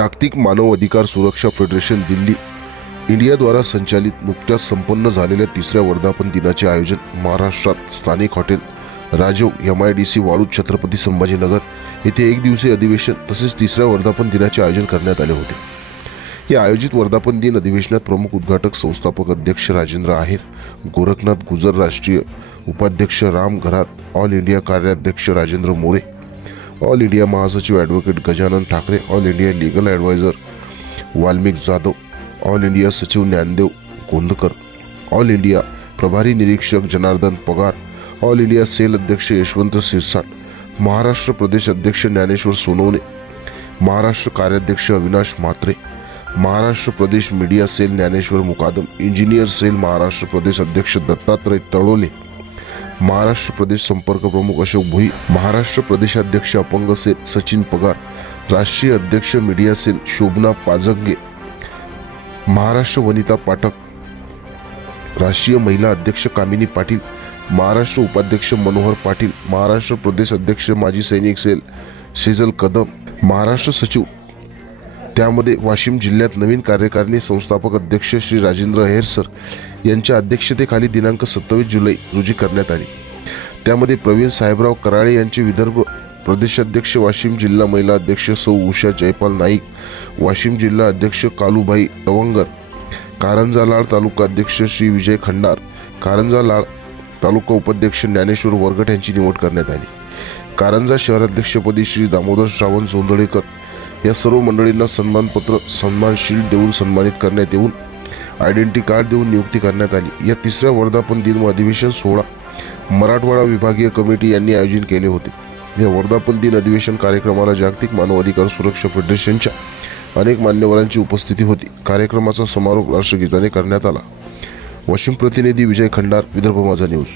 जागतिक मानव अधिकार सुरक्षा फेडरेशन दिल्ली इंडियाद्वारा संचालित नुकत्याच संपन्न झालेल्या तिसऱ्या वर्धापन दिनाचे आयोजन महाराष्ट्रात स्थानिक हॉटेल राजोग MIDC वाळूज छत्रपती संभाजीनगर येथे एक दिवसीय अधिवेशन तसेच तिसऱ्या वर्धापन दिनाचे आयोजन करण्यात आले होते। या आयोजित वर्धापन दिन अधिवेशनात प्रमुख उद्घाटक संस्थापक अध्यक्ष राजेंद्र आहेर, गोरखनाथ गुजर राष्ट्रीय उपाध्यक्ष राम घरात, ऑल इंडिया कार्याध्यक्ष राजेंद्र मोरे, ऑल इंडिया महासचिव advocate Gajanan Thackeray, all India legal advisor Valmik Jadhav, all India सचिव ज्ञानदेव गोंदकर, ऑल इंडिया प्रभारी निरीक्षक जनार्दन पगार, ऑल इंडिया सेल अध्यक्ष यशवंत सिरसाट, महाराष्ट्र प्रदेश अध्यक्ष ज्ञानेश्वर सोनवणे, महाराष्ट्र कार्याध्यक्ष अविनाश म्हात्रे, महाराष्ट्र प्रदेश मीडिया सेल ज्ञानेश्वर मुकादम, इंजिनियर सेल महाराष्ट्र प्रदेश अध्यक्ष दत्तात्रय तळोले, महाराष्ट्र प्रदेश संपर्क प्रमुख अशोक भोई, महाराष्ट्र प्रदेशाध्यक्ष अपंग सेल सचिन पगार, राष्ट्रीय अध्यक्ष मीडिया सेल शोभना पाजगे, महाराष्ट्र वनिता पाठक, राष्ट्रीय महिला अध्यक्ष कामिनी पाटील, महाराष्ट्र उपाध्यक्ष मनोहर पाटील, महाराष्ट्र प्रदेश अध्यक्ष माजी सैनिक सेल सेजल कदम, महाराष्ट्र सचिव त्यामध्ये वाशिम जिल्ह्यात नवीन कार्यकारिणी संस्थापक अध्यक्ष श्री राजेंद्र आहेर सर यांच्या अध्यक्षतेखाली दिनांक 27 जुलै रोजी करण्यात आली। त्यामध्ये प्रवीण साहेबराव कराळे यांचे विदर्भ प्रदेशाध्यक्ष, वाशिम जिल्हा महिला अध्यक्ष सौ उषा जयपाल नाईक, वाशिम जिल्हा अध्यक्ष कालूभाई तवंगर, कारंजा लाड तालुका अध्यक्ष श्री विजय खंडार, कारंजा लाड तालुका उपाध्यक्ष ज्ञानेश्वर वरगट यांची निवड करण्यात आली। कारंजा शहराध्यक्षपदी श्री दामोदर श्रावण जोंधळेकर या सर्व मंडळींना सन्मानपत्र, सन्मान शील्ड देऊन सन्मानित करण्यात येऊन आयडेंटिटी कार्ड देऊन नियुक्ती करण्यात आली। या तिसऱ्या वर्धापन दिन अधिवेशन सोहळा मराठवाडा विभागीय कमिटी यांनी आयोजित केले होते। या वर्धापन दिन अधिवेशन कार्यक्रमाला जागतिक मानव अधिकार सुरक्षा फेडरेशनच्या अनेक मान्यवरांची उपस्थिती होती। कार्यक्रमाचा समारोप राष्ट्रगीताने करण्यात आला। वाशिम प्रतिनिधी विजय खंडार, विदर्भ माझा न्यूज।